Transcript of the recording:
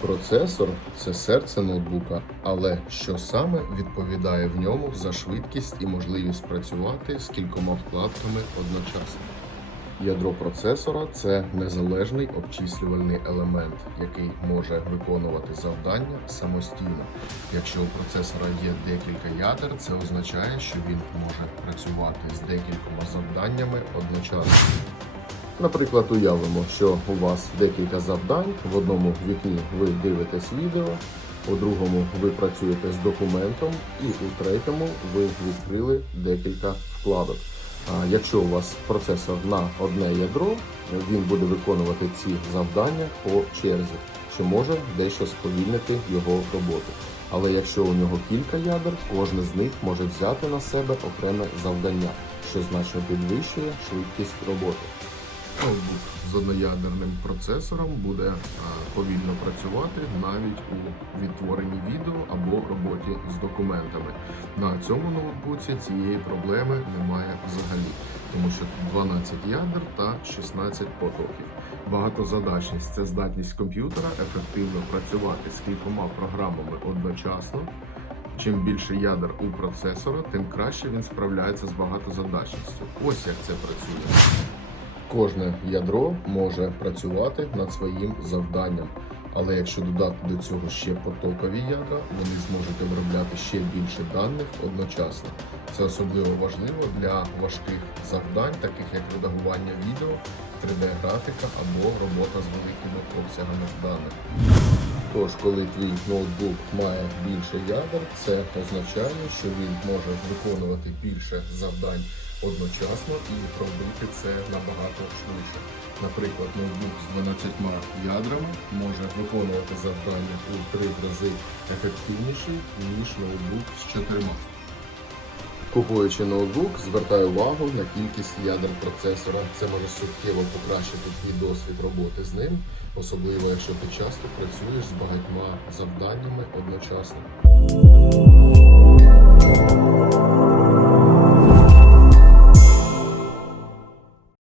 Процесор це серце ноутбука, але що саме відповідає в ньому за швидкість і можливість працювати з кількома вкладками одночасно. Ядро процесора це незалежний обчислювальний елемент, який може виконувати завдання самостійно. Якщо у процесора є декілька ядер, це означає, що він може працювати з декількома завданнями одночасно. Наприклад, уявимо, що у вас декілька завдань. В одному вікні ви дивитесь відео, у другому ви працюєте з документом, і у третьому ви відкрили декілька вкладок. Якщо у вас процесор на одне ядро, він буде виконувати ці завдання по черзі, що може дещо сповільнити його роботу. Але якщо у нього кілька ядер, кожне з них може взяти на себе окреме завдання, що значно підвищує швидкість роботи. Ноутбук з одноядерним процесором буде повільно працювати навіть у відтворенні відео або роботі з документами. На цьому ноутбуці цієї проблеми немає взагалі, тому що тут 12 ядер та 16 потоків. Багатозадачність це здатність комп'ютера ефективно працювати з кількома програмами одночасно. Чим більше ядер у процесора, тим краще він справляється з багатозадачністю. Ось як це працює. Кожне ядро може працювати над своїм завданням. Але якщо додати до цього ще потокові ядра, вони зможуть обробляти ще більше даних одночасно. Це особливо важливо для важких завдань, таких як редагування відео, 3D-графіка або робота з великими обсягами даних. Тож, коли твій ноутбук має більше ядер, це означає, що він може виконувати більше завдань одночасно і робити це набагато швидше. Наприклад, ноутбук з 12 ядрами може виконувати завдання у три рази ефективніше, ніж ноутбук з чотирма. Купуючи ноутбук, звертай увагу на кількість ядер процесора. Це може суттєво покращити твій досвід роботи з ним, особливо якщо ти часто працюєш з багатьма завданнями одночасно.